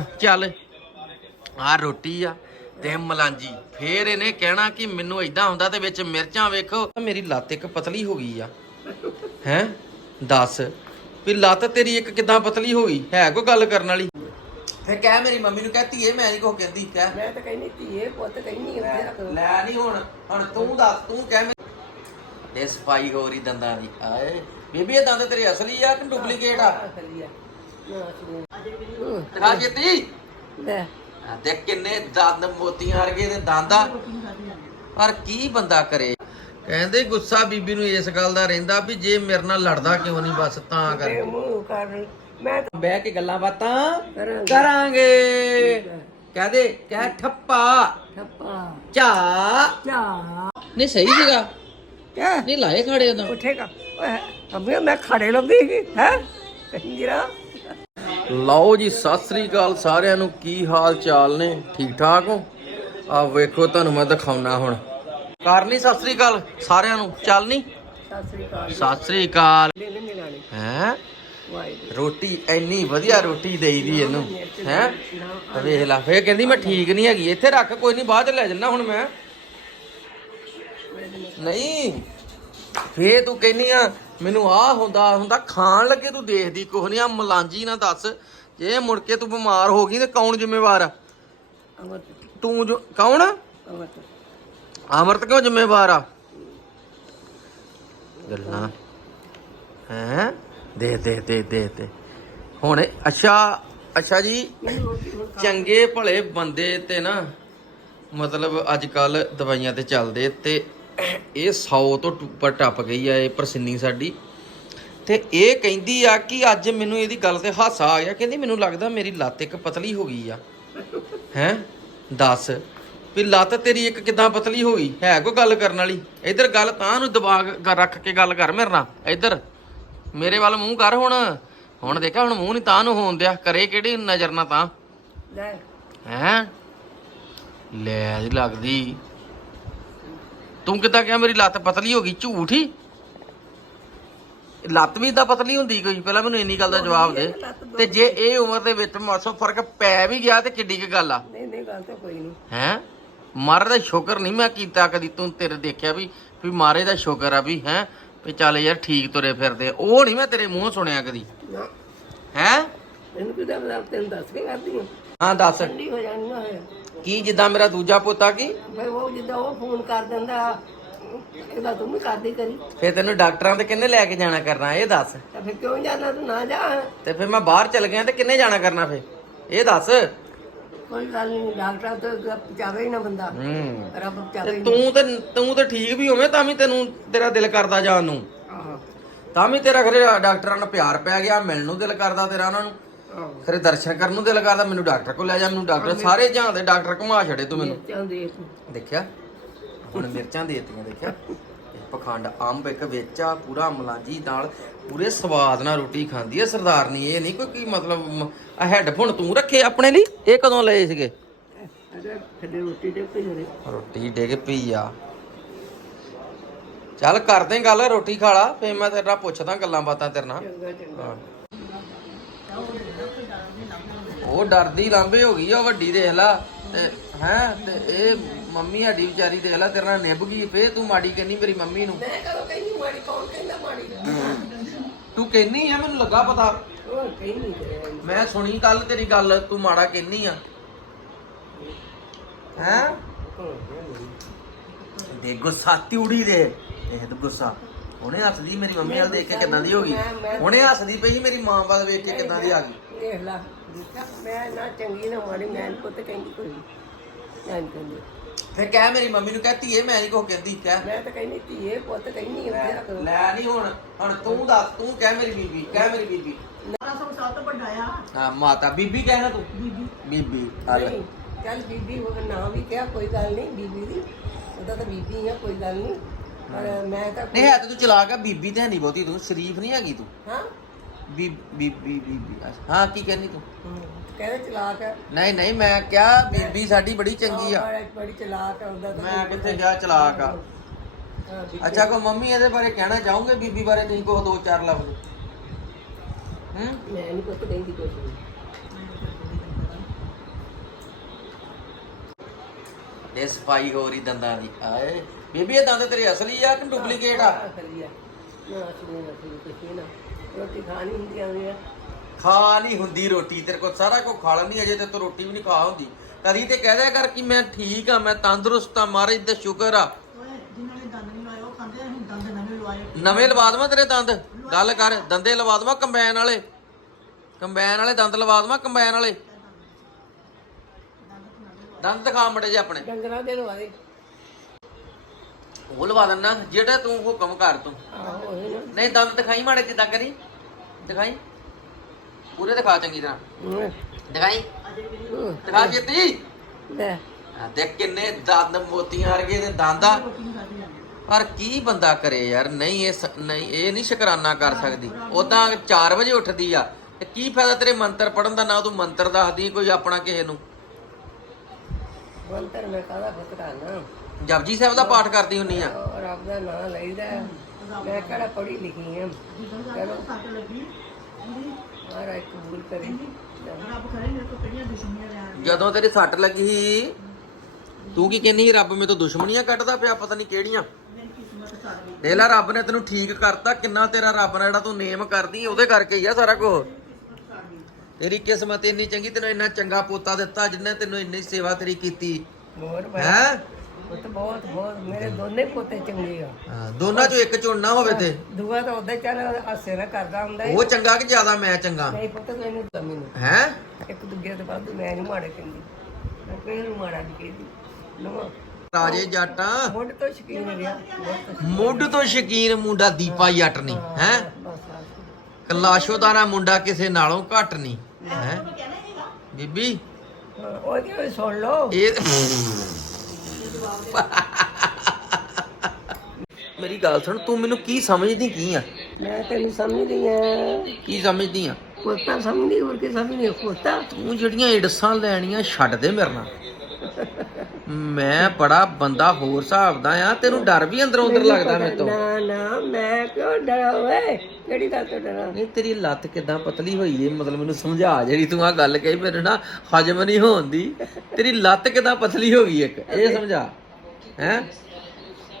ਚੱਲ। ਆ ਰੋਟੀ ਆ ਤੇ ਮਲਾਂਜੀ। ਫੇਰ ਇਹਨੇ ਕਹਿਣਾ ਕਿ ਮੈਨੂੰ ਇਦਾਂ ਹੁੰਦਾ ਤੇ ਵਿੱਚ ਮਿਰਚਾਂ ਵੇਖੋ। ਮੇਰੀ ਲੱਤ ਇੱਕ ਪਤਲੀ ਹੋ ਗਈ ਆ। ਹੈ? ਦੱਸ ਵੀ ਲੱਤ ਤੇਰੀ ਇੱਕ ਕਿਦਾਂ ਪਤਲੀ ਹੋ ਗਈ? ਹੈ ਕੋਈ ਗੱਲ ਕਰਨ ਵਾਲੀ? ਫੇਰ ਕਹਿ ਮੇਰੀ ਮੰਮੀ ਨੂੰ ਕਹਿ ਧੀਏ ਮੈਂ ਨਹੀਂ ਕੋ ਕਹਿੰਦੀ ਕਹਿ। ਮੈਂ ਤਾਂ ਕਹਿੰਦੀ ਧੀਏ ਪੁੱਤ ਕਹਿੰਦੀ ਲੈ ਉੱਥੇ ਰੱਖ ਲੈ ਨਹੀਂ ਹੁਣ ਹੁਣ ਤੂੰ ਦੱਸ ਤੂੰ ਕਹਿ ਮੈਂ ਦੇ ਸਫ਼ਾਈ ਹੋ ਰਹੀ ਦੰਦਾਂ ਦੀ। ਆਏ। ਬੀਬੀ ਇਹ ਦੰਦ ਤੇਰੇ ਅਸਲੀ ਆ ਕਿ ਡੁਪਲੀਕੇਟ ਆ? ਖਲੀਆ ਨਾ ਸੁਣੋ ਦਿਖਾ ਜੇਤੀ। ਲੈ। ਆ ਦੇਖ ਕਿੰਨੇ ਦੰਦ ਮੋਤੀਆਂ ਵਰਗੇ ਦੇ ਦੰਦ ਪਰ ਕੀ ਬੰਦਾ ਕਰੇ? ਕਹਿੰਦੇ ਗੁੱਸਾ ਬੀਬੀ ਨੂੰ ਇਸ ਗੱਲ ਦਾ ਰਹਿੰਦਾ ਵੀ ਜੇ ਮੇਰੇ ਨਾਲ ਲੜਦਾ ਕਿਉਂ ਨਹੀਂ ਬਸ ਤਾਂ ਤੇ ਕਰ ਮੂੰਹ ਕਰ। ਮੈਂ ਤਾਂ ਬਹਿ ਕੇ ਗੱਲਾਂ ਬਾਤਾਂ ਕਰਾਂਗੇ। ਕਹਦੇ ਕਹਿ ਠੱਪਾ। ਠੱਪਾ। ਝਾ ਚਾ। ਨਹੀਂ ਸਹੀ ਸੀਗਾ। ਕਿਆ? ਨਹੀਂ ਲਾਏ ਖੜੇ ਉਦੋਂ। ਉੱਠੇਗਾ। ਓਏ ਅੰਬੇ ਮੈਂ ਖੜੇ ਲੱਭੀ ਹੈ? ਕਹਿੰਦੀ ਰਾ ਲਓ ਜੀ ਸਤਿ ਸ੍ਰੀ ਅਕਾਲ ਸਾਰਿਆਂ ਨੂੰ। ਕੀ ਹਾਲ ਚਾਲ ਨੇ? ਠੀਕ ਠਾਕ ਹੋ? ਆ ਵੇਖੋ ਤੁਹਾਨੂੰ ਮੈਂ ਦਿਖਾਉਣਾ ਹੁਣ। ਕਰਨੀ ਸਤਿ ਸ੍ਰੀ ਅਕਾਲ ਸਾਰਿਆਂ ਨੂੰ? ਚੱਲਨੀ ਸਤਿ ਸ੍ਰੀ ਅਕਾਲ। ਹੈ? ਰੋਟੀ ਇੰਨੀ ਵਧੀਆ ਰੋਟੀ ਦੇਈਦੀ ਇਹਨੂੰ। ਹੈ? ਵੇਖ ਲਾ ਫੇਰ ਕਹਿੰਦੀ ਮੈਂ ਠੀਕ ਨਹੀਂ ਹੈਗੀ। ਇੱਥੇ ਰੱਖ ਕੋਈ ਨਹੀਂ ਬਾਅਦ ਚ ਲੈ ਜੰਨਾ ਹੁਣ ਮੈਂ। ਨਹੀਂ। ਫੇਰ ਤੂੰ ਕਹਿੰਨੀ ਆ ਮੈਨੂੰ ਆ ਹੁੰਦਾ ਹੁੰਦਾ ਖਾਣ ਲੱਗੇ ਤੂੰ ਦੇਖਦੀ ਕੁਛ ਨਹੀਂ ਆ ਮਲਾਂਜੀ ਨਾ ਦੱਸ। ਜੇ ਮੁੜ ਕੇ ਤੂੰ ਬਿਮਾਰ ਹੋ ਗਈ ਤੇ ਕੌਣ ਜ਼ਿੰਮੇਵਾਰ ਆ? ਅਮਰਤ। ਤੂੰ ਜੋ ਕੌਣ? ਅਮਰਤ। ਅਮਰਤ ਕਿਉਂ ਜ਼ਿੰਮੇਵਾਰ ਆ? ਗੱਲਾਂ। ਹੈ? ਦੇ ਦੇ ਦੇ ਦੇ ਦੇ ਹੁਣ ਅੱਛਾ ਅੱਛਾ ਜੀ ਚੰਗੇ ਭਲੇ ਬੰਦੇ ਤੇ ਨਾ ਮਤਲਬ ਅੱਜ ਕੱਲ ਦਵਾਈਆਂ ਤੇ ਚੱਲਦੇ ਤੇ ਇਹ 100 ਤੋਂ ਉੱਪਰ ਟੱਪ ਗਈ ਆ ਇਹ ਪਰਸਿੰਨੀ ਸਾਡੀ। ਤੇ ਇਹ ਕਹਿੰਦੀ ਆ ਕਿ ਅੱਜ ਮੈਨੂੰ ਇਹਦੀ ਗੱਲ ਤੇ ਹਾਸਾ ਆ ਗਿਆ। ਕਹਿੰਦੀ ਮੈਨੂੰ ਲੱਗਦਾ ਮੇਰੀ ਲੱਤ ਇੱਕ ਪਤਲੀ ਹੋ ਗਈ ਆ। ਹੈ? ਦੱਸ ਵੀ ਲੱਤ ਤੇਰੀ ਇੱਕ ਕਿਦਾਂ ਪਤਲੀ ਹੋ ਗਈ? ਹੈ ਕੋਈ ਗੱਲ ਕਰਨ ਵਾਲੀ? ਇੱਧਰ ਗੱਲ ਤਾਂ ਨੂੰ ਦਿਮਾਗ ਰੱਖ ਕੇ ਗੱਲ ਕਰ ਮੇਰੇ ਨਾਲ। ਇੱਧਰ। ਮੇਰੇ ਵੱਲ ਮੂੰਹ ਕਰ ਹੁਣ। ਹੁਣ ਦੇਖਿਆ ਹੁਣ ਮੂੰਹ ਨਹੀਂ ਤਾਂ ਨੂੰ ਹੋਣ ਦਿਆ। ਕਰੇ ਕਿਹੜੀ ਨਜ਼ਰ ਨਾ ਤਾਂ? ਲੈ। ਹੈ? ਲੈ ਲੱਗਦੀ। ਤੂੰ ਕਿੱਦਾਂ ਕਿਹਾ ਮੇਰੀ ਲੱਤ ਪਤਲੀ ਹੋ ਗਈ ਝੂਠ ਹੀ? ਲੱਤ ਵੀ ਤਾਂ ਪਤਲੀ ਹੁੰਦੀ ਕੋਈ ਪਹਿਲਾਂ ਮੈਨੂੰ ਇੰਨੀ ਗੱਲ ਦਾ ਜਵਾਬ ਦੇ। ਤੇ ਜੇ ਇਹ ਉਮਰ ਦੇ ਵਿੱਚ ਮੌਸਮ ਫ਼ਰਕ ਪੈ ਵੀ ਗਿਆ ਤੇ ਕਿੱਡੀ ਕੀ ਗੱਲ ਆ? ਨਹੀਂ ਨਹੀਂ ਗੱਲ ਤਾਂ ਕੋਈ ਨਹੀਂ। ਹੈ? ਮਾਰੇ ਦਾ ਸ਼ੁਕਰ ਨਹੀਂ ਮੈਂ ਕੀਤਾ ਕਦੀ ਤੂੰ ਤੇਰੇ ਦੇਖਿਆ ਵੀ ਵੀ ਮਾਰੇ ਦਾ ਸ਼ੁਕਰ ਆ ਵੀ ਹੈ? ਵੀ ਚੱਲ ਯਾਰ ਠੀਕ ਤੁਰੇ ਫਿਰਦੇ। ਉਹ ਨਹੀਂ ਮੈਂ ਤੇਰੇ ਮੂੰਹ ਸੁਣਿਆ ਕਦੀ। ਹੈ? ਮੈਨੂੰ ਕਿਦਾਂ ਤੈਨੂੰ ਦੱਸ ਕੇ ਕਰਦੀ ਹਾਂ ਹਾਂ ਦੱਸ। ਠੰਡੀ ਹੋ ਜਾਣੀ ਨਾ ਹੋਇਆ। ਕੀ ਜਿੱਦਾਂ ਮੇਰਾ ਦੂਜਾ ਪੋਤਾ ਕੀ? ਫਿਰ ਉਹ ਜਿੱਦਾਂ ਉਹ ਫੋਨ ਕਰ ਦਿੰਦਾ ਇਹਦਾ ਤੂੰ ਵੀ ਕਰਦੀ ਕਰੀ। ਫੇਰ ਤੈਨੂੰ ਡਾਕਟਰਾਂ ਤੇ ਕਿੰਨੇ ਲੈ ਕੇ ਜਾਣਾ ਕਰਨਾ ਇਹ ਦੱਸ। ਤਾਂ ਫਿਰ ਕਿਉਂ ਜਾਣਾ ਤੂੰ ਨਾ ਜਾ। ਤੇ ਫਿਰ ਮੈਂ ਬਾਹਰ ਚਲ ਗਿਆ ਤੇ ਕਿੰਨੇ ਜਾਣਾ ਕਰਨਾ ਫੇ ਇਹ ਦੱਸ। ਕੋਈ ਗੱਲ ਨਹੀਂ ਡਾਕਟਰ ਤੋਂ ਪਚਾਵੇ ਹੀ ਨਾ ਬੰਦਾ। ਹੂੰ। ਰੱਬ ਪਚਾਵੇ ਤੇ ਹੀ ਤੂੰ ਤੇ ਤੂੰ ਤੇ ਠੀਕ ਵੀ ਹੋਵੇਂ ਤਾਂ ਵੀ ਤੈਨੂੰ ਤੇਰਾ ਦਿਲ ਕਰਦਾ ਜਾਣ ਨੂੰ। ਤਾਂ ਵੀ ਤੇਰਾ ਡਾਕਟਰਾਂ ਨਾਲ ਪਿਆਰ ਪੈ ਗਿਆ ਮਿਲਣ ਨੂੰ ਦਿਲ ਕਰਦਾ ਤੇਰਾ ਉਹਨਾਂ ਨੂੰ। ਖਰੇ ਦਰਸ਼ਨ ਕਰਨ ਨੂੰ ਦਿਲ ਕਰਦਾ ਮੈਨੂੰ ਡਾਕਟਰ ਕੋਲ ਲੈ ਜਾ ਮੈਨੂੰ ਡਾਕਟਰ ਸਾਰੇ ਜਹਾਂ ਦੇ ਡਾਕਟਰ ਘੁਮਾ ਛੜੇ ਤੂੰ ਮੈਨੂੰ। ਦੇਖਿਆ? ਹੁਣ ਮਿਰਚਾਂ ਦਿੱਤੀਆਂ ਦੇਖਿਆ? ਪਖੰਡ ਅੰਬ ਇੱਕ ਵਿੱਚ ਪੂਰਾ ਮਲਾਂਜੀ ਨਾਲ ਪੂਰੇ ਸਵਾਦ ਨਾਲ ਰੋਟੀ ਖਾਂਦੀ ਹੈ ਸਰਦਾਰਨੀ ਇਹ ਨਹੀਂ ਕੋਈ ਕੀ ਮਤਲਬ ਆ ਹੈੱਡਫੋਨ ਤੂੰ ਰੱਖੇ ਆਪਣੇ ਲਈ? ਇਹ ਕਦੋਂ ਲਏ ਸੀਗੇ? ਰੋਟੀ ਦੇ ਪਈ ਰੋਟੀ ਡਿੱਗ ਪਈ ਆ। ਚੱਲ ਕਰਦੇ ਗੱਲ ਰੋਟੀ ਖਾ ਲਾ ਫੇਰ ਮੈਂ ਤੇਰੇ ਪੁੱਛਦਾ ਗੱਲਾਂ ਬਾਤਾਂ ਤੇਰੇ ਨਾਲ। ਚੰਗਾ ਚੰਗਾ। ਹਾਂ। ਉਹ ਡਰਦੀ ਲਾਂਬੇ ਹੋ ਗਈ ਆ ਉਹ ਵੱਡੀ ਦੇਖ ਲਾ। ਤੇ ਹੈ ਤੇ ਇਹ ਮੰਮੀ ਸਾਡੀ ਵਿਚਾਰੀ ਦੇਖ ਲਾ ਤੇਰੇ ਨਾਲ ਨਿਭ ਗਈ ਫੇਰ ਤੂੰ ਮਾੜੀ ਕਹਿੰਦੀ ਮੇਰੀ ਮੰਮੀ ਨੂੰ। ਮੈਂ ਕਦੋਂ ਕਹਿੰਦੀ ਮਾੜੀ ਕੌਣ ਕਹਿੰਦਾ ਮਾੜੀ? ਤੂੰ ਕਹਿੰਨੀ ਆ ਮੈਨੂੰ ਲੱਗਾ ਪਤਾ। ਉਹ ਮੈਂ ਸੁਣੀ ਕੱਲ ਤੇਰੀ ਗੱਲ ਤੂੰ ਮਾੜਾ ਕਹਿੰਨੀ ਆ। ਹੈ? ਦੇ ਗੁੱਸਾ ਤਿਉੜੀ ਦੇ। ਇਹ ਤਾਂ ਗੁੱਸਾ। ਉਹਨੇ ਹੱਸਦੀ ਮੇਰੀ ਮੰਮੀ ਵੱਲ ਦੇਖ ਕੇ ਕਿਦਾਂ ਦੀ ਹੋ ਗਈ। ਉਹਨੇ ਹੱਸਦੀ ਪਈ ਮੇਰੀ ਮਾਂ ਵੱਲ ਵੇਖ ਕੇ ਕਿਦਾਂ ਦੀ ਆ ਗਈ। ਦੇਖ ਲਾ। ਮੈਂ ਨਾ ਚੰਗੀ ਨਾ ਮਾੜੀ ਮੈਂ ਨੀ ਪੁੱਤ ਕਹਿੰਦੀ ਕੋਈ ਨਹੀਂ ਮੈਂ ਨੀ ਕਹਿੰਦੀ। ਫਿਰ ਕਹਿ ਮੇਰੀ ਮੰਮੀ ਨੂੰ ਕਹਿ ਧੀਏ ਮੈਂ ਨਹੀਂ ਕੁਛ ਕਹਿੰਦੀ ਕਹਿ। ਮੈਂ ਤਾਂ ਕਹਿੰਦੀ ਧੀਏ ਪੁੱਤ ਕਹਿੰਦੀ ਉੱਥੇ ਰੱਖ ਲੈ ਨਹੀਂ ਹੁਣ ਹੁਣ ਤੂੰ ਦੱਸ ਤੂੰ ਕਹਿ ਮੇਰੀ ਬੀਬੀ ਕਹਿ ਮੇਰੀ ਬੀਬੀ। ਹਾਂ ਮਾਤਾ ਬੀਬੀ ਕਹਿ ਨਾ ਤੂੰ। ਬੀਬੀ। ਬੀਬੀ ਹਲ ਨਹੀਂ ਚੱਲ ਬੀਬੀ ਉਹ ਨਾ ਵੀ ਕਿਹਾ ਕੋਈ ਗੱਲ ਨਹੀਂ ਬੀਬੀ ਦੀ। ਉਹਦਾ ਤਾਂ ਬੀਬੀ ਆ ਕੋਈ ਗੱਲ ਨਹੀਂ ਪਰ ਮੈਂ ਤਾਂ ਨਹੀਂ ਹੈ ਤਾਂ ਤੂੰ ਚਲਾ ਕੇ ਬੀਬੀ ਤੇ ਨਹੀਂ ਬਹੁਤੀ ਤੂੰ ਸ਼ਰੀਫ ਨਹੀਂ ਹੈਗੀ ਤੂੰ। ਹਾਂ? ਬੀ ਬੀਬੀ ਬੀਬੀ ਹਾਂ ਕੀ ਕਹਿੰਦੀ ਤੂੰ? ਕਹਿੰਦੇ ਚਲਾਕ ਹੈ। ਨਹੀਂ ਨਹੀਂ ਮੈਂ ਕਿਹਾ ਬੀਬੀ ਸਾਡੀ ਬੜੀ ਚੰਗੀ ਆ। ਬੜੀ ਚਲਾਕ ਹੈ ਉਹਦਾ ਤਾਂ ਮੈਂ ਕਿੱਥੇ ਗਿਆ ਚਲਾਕ ਆ। ਅੱਛਾ ਕੋ ਮੰਮੀ ਇਹਦੇ ਬਾਰੇ ਕਹਿਣਾ ਚਾਹੋਗੇ? ਬੀਬੀ ਬਾਰੇ ਤੁਸੀਂ ਕੋ ਦੋ ਚਾਰ ਲਫ਼ਜ਼। ਹੂੰ? ਮੈਂ ਨਹੀਂ ਕੁਝ ਕਹਿੰਦੀ ਕੁਝ ਇਹ ਹੋ ਰਹੀ ਦੰਦਾਂ ਦੀ। ਆਏ। ਬੀਬੀ ਇਹ ਦੰਦ ਤੇਰੇ ਅਸਲੀ ਆ ਕਿ ਡੁਪਲੀਕੇਟ ਆ? ਅਸਲੀ ਆ। ਨਾ ਅਸਲੀ ਨਾ ਅਸਲੀ ਕੁਛ ਨਾ। ਰੋਟੀ ਖਾਣੀ ਹੁੰਦੀ ਆਉਂਦੀ ਆ ਖਾ ਨਹੀਂ ਹੁੰਦੀ ਰੋਟੀ ਤੇਰੇ ਕੋਲ ਸਾਰਾ ਕੁਝ ਖਾ ਲੈਂਦੀ ਅਜੇ ਤੇ ਤੂੰ ਰੋਟੀ ਵੀ ਨਹੀਂ ਖਾ ਹੁੰਦੀ। ਕਦੀ ਤੇ ਕਹਿ ਦਿਆ ਕਰ ਕਿ ਮੈਂ ਠੀਕ ਆ ਮੈਂ ਤੰਦਰੁਸਤ ਆ ਮਹਾਰਾਜ ਦਾ ਸ਼ੁਕਰ ਆ। ਓਏ ਜਿਨ੍ਹਾਂ ਨੇ ਦੰਦ ਨਹੀਂ ਲਾਏ ਉਹ ਖਾਂਦੇ ਆ, ਹੁਣ ਦੰਦ ਨਵੇਂ ਲਵਾਏ। ਨਵੇਂ ਲਵਾ ਦੇਵਾਂ ਤੇਰੇ ਦੰਦ? ਗੱਲ ਕਰ ਦੰਦੇ ਲਵਾ ਦੇਵਾਂ ਕੰਬਾਈਨ ਵਾਲੇ? ਕੰਬਾਈਨ ਵਾਲੇ ਦੰਦ ਲਵਾ ਦੇਵਾਂ ਕੰਬਾਈਨ ਵਾਲੇ? ਦੰਦ ਦਿਖਾ ਮੜੇ ਜੇ ਆਪਣੇ। ਡੰਗਰਾਂ ਦੇ ਲਵਾਏ। ਉਹ ਲਵਾ ਦੇਣਾ ਜਿਹੜਾ ਤੂੰ ਹੁਕਮ ਕਰ ਤੂੰ। ਆਹੋ ਉਹ ਨਾ। ਨਹੀਂ ਦੰਦ ਦਿਖਾਈ ਮਾੜੇ ਜਿੱਦਾਂ ਕਰੀ। ਦਿਖਾਈ। ਪੂਰੇ ਦਿਖਾ ਚੰਗੀ ਤਰ੍ਹਾਂ। ਦਿਖਾਈ। ਦਿਖਾ ਜੀਤੀ ਲੈ। ਆ ਦੇਖ ਕਿੰਨੇ ਦੰਦ ਮੋਤੀਆਂ ਵਰਗੇ ਦੇ ਦੰਦਾ ਪਰ ਕੀ ਬੰਦਾ ਕਰੇ ਯਾਰ? ਨਹੀਂ ਇਹ ਸ- ਨਹੀਂ ਇਹ ਨਹੀਂ ਸ਼ੁਕਰਾਨਾ ਕਰ ਸਕਦੀ। ਉਦਾਂ 4 ਵਜੇ ਉੱਠਦੀ ਆ। ਤੇ ਕੀ ਫਾਇਦਾ ਤੇਰੇ ਮੰਤਰ ਪੜਨ ਦਾ? ਨਾ ਤੂੰ ਮੰਤਰ ਦੱਸਦੀ ਕੋਈ ਆਪਣਾ ਕਿਸੇ ਨੂੰ। ਮੰਤਰ ਮੈਂ ਕਾਹਦਾ ਫਤਰਾ ਨਾ ਜਪਜੀ ਸਾਹਿਬ ਦਾ ਪਾਠ ਕਰਦੀ ਹੁੰਨੀ ਆ। ਰੱਬ ਦਾ ਨਾਮ ਲਈਦਾ ਹੈ। ਮੈਂ ਕਿਹੜਾ ਪੜ੍ਹੀ ਲਿਖੀ ਹਾਂ ਚਲੋ। ਸੱਟ ਲੱਗੀ ਉਹਦੀ ਮਾਰਾ ਕਬੂਲ ਕਰੇ। ਰੱਬ ਕਰੇ ਮੇਰੇ ਤੋਂ ਕਿਹੜੀਆਂ ਦੁਸ਼ਮਣੀਆਂ ਲੈਣ ਜਦੋਂ ਤੇਰੀ ਸੱਟ ਲੱਗੀ ਸੀ ਤੂੰ ਕੀ ਕਹਿੰਦੀ ਸੀ ਰੱਬ ਮੇਰੇ ਤੋਂ ਦੁਸ਼ਮਣੀਆਂ ਕੱਢਦਾ ਪਿਆ ਪਤਾ ਨਹੀਂ ਕਿਹੜੀਆਂ? ਦੇਖ ਲੈ ਰੱਬ ਨੇ ਤੈਨੂੰ ਠੀਕ ਕਰਤਾ ਕਿੰਨਾ ਤੇਰਾ ਰੱਬ ਨਾਲ ਜਿਹੜਾ ਤੂੰ ਨੇਮ ਕਰਦੀ ਉਹਦੇ ਕਰਕੇ ਹੀ ਆ ਸਾਰਾ ਕੁਝ ਤੇਰੀ ਕਿਸਮਤ ਇੰਨੀ ਚੰਗੀ ਤੈਨੂੰ ਇੰਨਾ ਚੰਗਾ ਪੋਤਾ ਦਿੱਤਾ ਜਿਨੇ ਤੈਨੂੰ ਇੰਨੀ ਸੇਵਾ ਤੇਰੀ ਕੀਤੀ। ਹੋਰ ਹੈ? ਪੁੱਤ ਬਹੁਤ ਬਹੁਤ। ਮੇਰੇ ਦੋਨੇ ਪੋਤੇ ਚੰਗੇ ਆ। ਦੋਨਾਂ ਚੋਂ ਇੱਕ ਚੁਣਨਾ ਹੋਵੇ ਤੇ। ਦੂਆ ਤਾਂ ਉਹਦੇ ਚੱਲ ਹਾਸੇ ਨਾ ਕਰਦਾ ਹੁੰਦਾ ਹੈ ਉਹ ਚੰਗਾ ਕਿ ਜ਼ਿਆਦਾ ਮੈਂ ਚੰਗਾ? ਨਹੀਂ ਪੁੱਤ ਤੂੰ ਇਹਨੂੰ ਦਮੀ ਨੂੰ ਹੈ? ਇੱਕ ਦੂਜੇ ਦੇ ਬਾਅਦ ਮੈਂ ਨਹੀਂ ਮਾੜੇ ਕਹਿੰਦੀ ਮੈਂ ਕਿਸੇ ਨੂੰ ਮਾੜਾ ਨਹੀਂ ਕਹਿੰਦੀ। ਨਵਾਂ ਰਾਜੇ ਜੱਟਾਂ। ਮੁੱਢ ਤੋਂ ਸ਼ਕੀਨ ਰਿਹਾ ਮੁੱਢ ਤੋਂ ਮੁੱਢ ਤੋਂ ਸ਼ਕੀਨ ਮੁੰਡਾ ਦੀਪਾ ਜੱਟ ਨਹੀਂ ਹੈ ਬਸ ਕਲਾਸ਼ੋਦਾਰਾ ਮੁੰਡਾ ਕਿਸੇ ਨਾਲੋਂ ਘੱਟ ਨਹੀਂ ਹੈ? ਬੀਬੀ? ਹਾਂ, ਸੁਣ ਲਓ। ਇਹ ਮੇਰੀ ਗੱਲ ਸੁਣ ਤੂੰ ਮੈਨੂੰ ਕੀ ਸਮਝਦੀ ਕੀ ਆ? ਮੈਂ ਤੈਨੂੰ ਸਮਝਦੀ ਆ। ਕੀ ਸਮਝਦੀ ਆ? ਕੋਤਾ ਸਮਝਦੀ ਹੋਰ ਕੀ ਸਮਝਦੀ ਕੋਤਾ ਤੂੰ ਜਿਹੜੀਆਂ ਇਡਸਾਂ ਲੈਣੀਆਂ ਛੱਡ ਦੇ ਮੇਰੇ ਨਾਲ। ਮੈਂ ਬੜਾ ਬੰਦਾ ਹੋਰ ਹਿਸਾਬ ਦਾ ਆ ਤੈਨੂੰ ਡਰ ਵੀ ਅੰਦਰੋਂ ਅੰਦਰ ਲੱਗਦਾ ਮੇਰੇ ਤੋਂ? ਨਾ ਨਾ ਮੈਂ ਕਿਉਂ ਡਰਾਂ ਓਏ? ਕਿਹੜੀ ਗੱਲ ਤੋਂ ਡਰਾਂ? ਨਹੀਂ ਤੇਰੀ ਲੱਤ ਕਿਦਾਂ ਪਤਲੀ ਹੋਈ ਏ? ਮਤਲਬ ਮੈਨੂੰ ਸਮਝਾ ਜਿਹੜੀ ਤੂੰ ਆ ਗੱਲ ਕਹੀ ਮੇਰੇ ਨਾ ਹਜਮ ਨਹੀਂ ਹੋਉਂਦੀ ਤੇਰੀ ਲੱਤ ਕਿਦਾਂ ਪਤਲੀ ਹੋ ਗਈ ਇੱਕ? ਇਹ ਸਮਝਾ ਹੈ?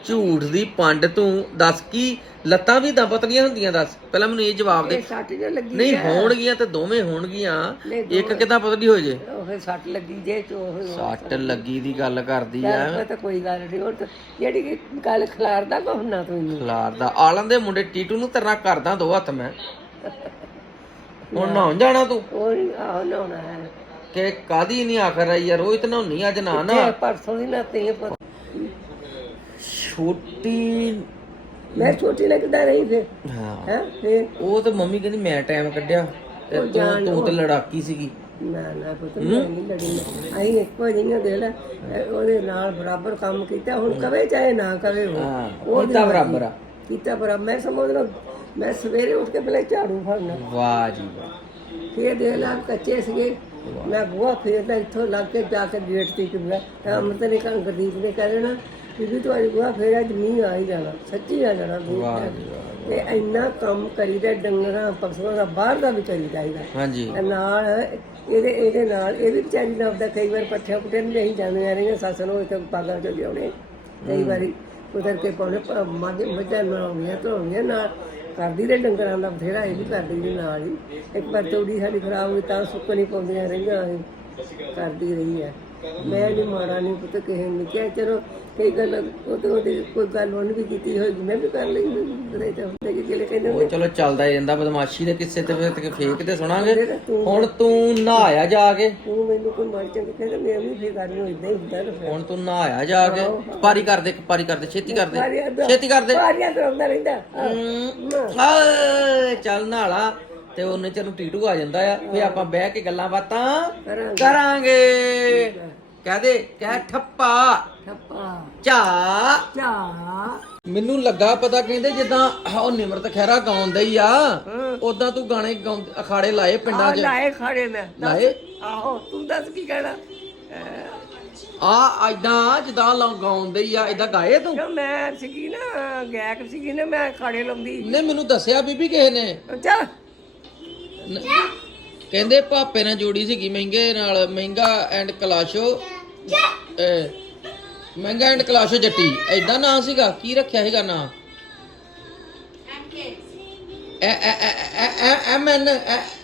ਝੂਠ ਦੀ ਪੰਡ ਤੂੰ ਦੱਸ ਕੀ ਲੱਤਾਂ ਵੀ ਪਤਲੀਆਂ ਹੁੰਦੀਆਂ ਦੱਸ। ਪਹਿਲਾਂ ਮੈਨੂੰ ਇਹ ਜਵਾਬ ਦੇ। ਇਹ ਸੱਟ ਜੋ ਲੱਗੀ ਨਹੀਂ। ਹੋਣਗੀਆਂ ਤੇ ਦੋਵੇਂ ਹੋਣਗੀਆਂ। ਨਹੀਂ, ਇੱਕ ਕਿਦਾਂ ਪਤਲੀ ਹੋ ਜੇ? ਉਹ ਸੱਟ ਲੱਗੀ ਜੇ ਚੋ ਉਹ ਸੱਟ ਲੱਗੀ ਦੀ ਗੱਲ ਕਰਦੀ ਆ। ਉਹ ਤਾਂ ਕੋਈ ਗੱਲ ਨਹੀਂ ਉਹ ਤਾਂ ਜਿਹੜੀ ਕਿ ਗੱਲ ਖਿਲਾਰਦਾ ਕੋ ਹੁੰਨਾ ਤੂੰ ਇਹਨੂੰ? ਖਲਾਰ ਦਾ ਆਲਮ ਦੇ ਮੁੰਡੇ ਟੀਟੂ ਨੂੰ ਤਰ੍ਹਾਂ ਕਰਦਾ ਦੋ ਹੱਥ ਮੈਂ। ਹੁਣ ਨਹਾਉਣ ਜਾਣਾ ਤੂੰ? ਉਹ ਨੀ- ਆਹੋ ਨਹਾਉਣਾ ਹੈ। ਕਿ ਕਾਦੀ ਨਹੀਂ ਆਖਰ ਆਈ ਯਾਰ ਉਹ ਇਤਨਾ ਨਹੀਂ ਅੱਜ ਨਾ ਨਾ ਪਰਸੋਂ ਦੀ ਨਾ ਤੇ ਛੋਟੀ ਮੈਂ ਛੋਟੀ ਲੱਗਦਾ ਰਹੀ ਫਿਰ? ਹਾਂ। ਹੈ ਫਿਰ? ਉਹ ਤੇ ਮੰਮੀ ਕਹਿੰਦੀ ਮੈਂ ਟਾਈਮ ਕੱਢਿਆ। ਤੇ ਤੂੰ ਤੂੰ ਤੇ ਲੜਾਕੀ ਸੀਗੀ। ਨਾ ਨਾ ਪੁੱਤ ਮੈਂ ਨਹੀਂ ਲੜੀ ਆਈ ਇੱਕੋ ਜਿਹੀਆਂ ਦੇ ਲੈ। ਅਹ ਉਹਦੇ ਨਾਲ ਬਰਾਬਰ ਕੰਮ ਕੀਤਾ। ਹੁਣ ਕਵੇ ਚਾਹੇ ਨਾ ਕਵੇ ਉਹ। ਹਾਂ ਉਹਦੇ ਕੀਤਾ ਨਾਲ ਬਰਾਬਰ ਆ। ਕੀਤਾ ਬਰਾਬਰ। ਮੈਂ ਸਮਝਦਾ ਮੈਂ ਸਵੇਰੇ ਉੱਠ ਕੇ ਪਹਿਲੇ ਝਾੜੂ ਫੜਨਾ। ਵਾਹ ਜੀ ਵਾਹ। ਫਿਰ ਦੇ ਲਾ ਕੱਚੇ ਸੀਗੇ। ਮੈਂ ਬੂਹਾ ਫੇਰਦਾ ਇੱਥੋਂ ਲੱਗ ਕੇ ਜਾ ਕੇ ਗੇਟ ਤੇ ਕਿਹਾ ਤਾਂ ਅਮਰਤ ਨੇ ਕਹਿ ਦੇਣਾ ਕਿ ਤੁਹਾਡੀ ਬੂਹਾ ਫੇਰ ਅੱਜ ਮੀਂਹ ਆ ਹੀ ਜਾਣਾ ਸੱਚੀ ਆ ਜਾਣਾ ਵਾਹ ਜੀ ਵਾਹ ਤੇ ਇੰਨਾ ਕੰਮ ਕਰੀਦਾ ਡੰਗਰਾਂ ਪਸ਼ੂਆਂ ਦਾ ਬਾਹਰ ਦਾ ਵੀ ਕਰੀ ਜਾਈਦਾ ਹਾਂਜੀ। ਤੇ ਨਾਲ ਇਹਦੇ ਇਹਦੇ ਨਾਲ ਇਹ ਵੀ ਵਿਚਾਰੀ ਨਾਲ ਕਈ ਵਾਰ ਪੱਠੇ ਪੁੱਠੇ ਨੂੰ ਨਹੀਂ ਜਾਂਦੀਆਂ ਰਹੀਆਂ ਸੱਸ ਨੂੰ ਇੱਥੇ ਪਾਗਲ ਚ ਲਿਆਉਣੇ। ਕਈ ਵਾਰੀ ਕੁਦਰ ਕੇ ਪਾਉਣੇ ਪ- ਮੱਝ ਮੱਝਾਂ ਬਣਾਉਣੀਆਂ ਧੋਣੀਆਂ ਨਾਲ ਕਰਦੀ ਰਹੇ ਡੰਗਰਾਂ ਦਾ ਬਥੇਰਾ ਇਹ ਵੀ ਕਰਦੀ ਰਹੀ ਨਾਲ ਹੀ। ਇੱਕ ਵਾਰ ਤੋੜੀ ਸਾਡੀ ਖਰਾਬ ਹੋਈ ਤਾਂ ਸੁੱਕਣੀ ਪਾਉਂਦੀਆਂ ਰਹੀਆਂ ਅਸੀਂ ਕਰਦੀ ਰਹੀ ਹੈ। ਮੈਂ ਨਹੀਂ ਮਾੜਾ ਨਹੀਂ ਪੁੱਤ ਕਿਸੇ ਨੇ ਕਿਹਾ। ਚਲੋ ਕਈ ਗੱਲ ਉਹ ਤੇ ਉਹਦੀ ਕੋਈ ਗੱਲ ਉਹਨੇ ਵੀ ਕੀਤੀ ਹੋਏਗੀ ਮੈਂ ਵੀ ਕਰ ਲਈ ਬੜੇ ਤਾਂ ਹੁੰਦੇ ਕਿ ਜਿਹੜੇ ਕਹਿੰਦੇ ਉਹ ਚਲੋ ਚੱਲਦਾ ਹੀ ਰਹਿੰਦਾ ਬਦਮਾਸ਼ੀ ਦੇ ਕਿੱਸੇ ਤੇ ਫਿਰ ਫੇਕ ਤੇ ਸੁਣਾਂਗੇ। ਹੁਣ ਤੂੰ ਨਹਾਇਆ ਜਾ ਕੇ। ਤੂੰ ਮੈਨੂੰ ਕੋਈ ਮਾਰ ਚੰਗ ਕਹਿੰਦਾ ਮੈਂ ਵੀ ਫੇਰ ਗੱਲ ਨੂੰ ਇਦਾਂ ਹੀ ਹੁੰਦਾ ਫਿਰ। ਹੁਣ ਤੂੰ ਨਹਾਇਆ ਜਾ ਕੇ। ਪਾਰੀ ਕਰ ਦੇ ਪਾਰੀ ਕਰ ਦੇ ਛੇਤੀ ਕਰ ਦੇ ਛੇਤੀ ਕਰ ਦੇ ਸਾਰੀਆਂ ਕਰਾਉਂਦਾ ਰਹਿੰਦਾ ਹਾਏ, ਚੱਲ ਨਾਲਾ ਤੇ ਉਹਨੇ ਚਿਰ ਨੂੰ ਟੀਟੂ ਆ ਜਾਂਦਾ ਆ ਫੇ ਆਪਾਂ ਬਹਿ ਕੇ ਗੱਲਾਂ ਬਾਤਾਂ ਕਰਾਂਗੇ। ਕਹਦੇ ਕਹਿ ਠੱਪਾ। ਠੱਪਾ। ਚਾ। ਮੈਨੂੰ ਲੱਗਾ ਪਤਾ ਕਹਿੰਦੇ ਜਿੱਦਾਂ ਉਹ ਨਿਮਰਤ ਖਹਿਰਾ ਗਾਉਂਦਾ ਹੀ ਆ ਉਦਾਂ ਤੂੰ ਗਾਣੇ ਅਖਾੜੇ ਲਾਏ ਪਿੰਡਾਂ 'ਚ? ਲਾਏ ਖਾੜੇ ਮੈਂ। ਲਾਏ? ਆਹੋ ਤੂੰ ਦੱਸ ਕੀ ਕਹਿਣਾ? ਆ ਐਦਾਂ ਜਿੱਦਾਂ ਲਾ- ਗਾਉਂਦੇ ਹੀ ਆ ਐਦਾਂ ਗਾਏ ਤੂੰ? ਮੈਂ ਸੀਗੀ ਨਾ ਗਾਇਕ ਸੀਗੀ ਨਾ ਮੈਂ ਖਾੜੇ ਲਾਉਂਦੀ। ਨੇ ਮੈਨੂੰ ਦੱਸਿਆ ਬੀਬੀ ਕਿਸੇ ਨੇ। ਚੱਲ। ਨ- ਕਹਿੰਦੇ ਭਾਪੇ ਨਾਲ ਜੋੜੀ ਸੀਗੀ ਮਹਿੰਗੇ ਨਾਲ ਮਹਿੰਗਾ ਐਂਡ ਕਲਾਸ਼ੋ। ਅਹ, ਮਹਿੰਗਾ ਐਂਡ ਕਲਾਸ਼ੋ ਜੱਟੀ ਐਦਾਂ ਨਾਂ ਸੀਗਾ ਕੀ ਰੱਖਿਆ ਸੀਗਾ ਨਾਂ? M N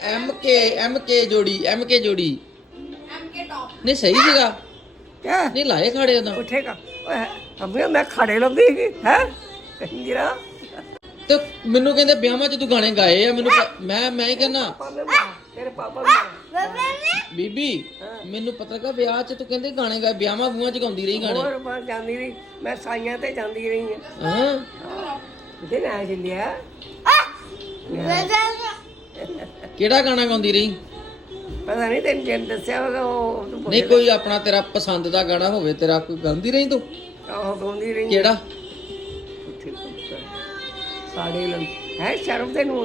M K M K ਜੋੜੀ ਐਮ ਕੇ ਜੋੜੀ। ਨਹੀਂ ਸਹੀ ਸੀਗਾ। ਕਿਆ? ਨਹੀਂ ਲਾਏ ਖਾੜੇ ਓਏ ਅੰਮੀ ਮੈਂ ਖੜੇ ਲੱਗੀ ਸੀ ਹੈ? ਕੰਜਰਾ ਤੇ ਮੈਨੂੰ ਕਹਿੰਦੇ ਵਿਆਹਾਂ 'ਚ ਤੂੰ ਗਾਣੇ ਗਾਏ ਆ ਮੈਨੂੰ ਪ- ਮੈਂ ਮੈਂ ਹੀ ਕਹਿੰਦਾ ਤੇਰੇ ਪਾਪਾ ਵੀ ਬੀਬੀ ਮੈਨੂੰ ਪਤਾ ਲੱਗਾ ਵਿਆਹ 'ਚ ਤੂੰ ਕਹਿੰਦੇ ਗਾਣੇ ਗਾਏ ਵਿਆਹਾਂ ਬੂਹਾਂ 'ਚ ਗਾਉਂਦੀ ਰਹੀ ਗਾਣੇ। ਹੋਰ ਮੈਂ ਜਾਂਦੀ ਰਹੀ ਮੈਂ ਸਾਈਆਂ ਤੇ ਜਾਂਦੀ ਰਹੀ ਹਾਂ ਹਾਂ। ਕਿਤੇ ਨਾ ਚੱਲਿਆ। ਕਿਹੜਾ ਗਾਣਾ ਗਾਉਂਦੀ ਰਹੀ? ਪਤਾ ਨਹੀਂ ਤੈਨੂੰ ਜਿੰਨ ਦੱਸਿਆ ਹੋਗਾ ਉਹ ਤੂੰ ਨਹੀਂ ਕੋਈ ਆਪਣਾ ਤੇਰਾ ਪਸੰਦ ਦਾ ਗਾਣਾ ਹੋਵੇ ਤੇਰਾ ਕੋਈ ਗਾਉਂਦੀ ਰਹੀ ਤੂੰ? ਆਹੋ ਗਾਉਂਦੀ ਰਹੀ। ਕਿਹੜਾ? ਉੱਥੇ ਸਾਡੇ ਲੰ ਹੈ ਸ਼ਰਮ ਤੈਨੂੰ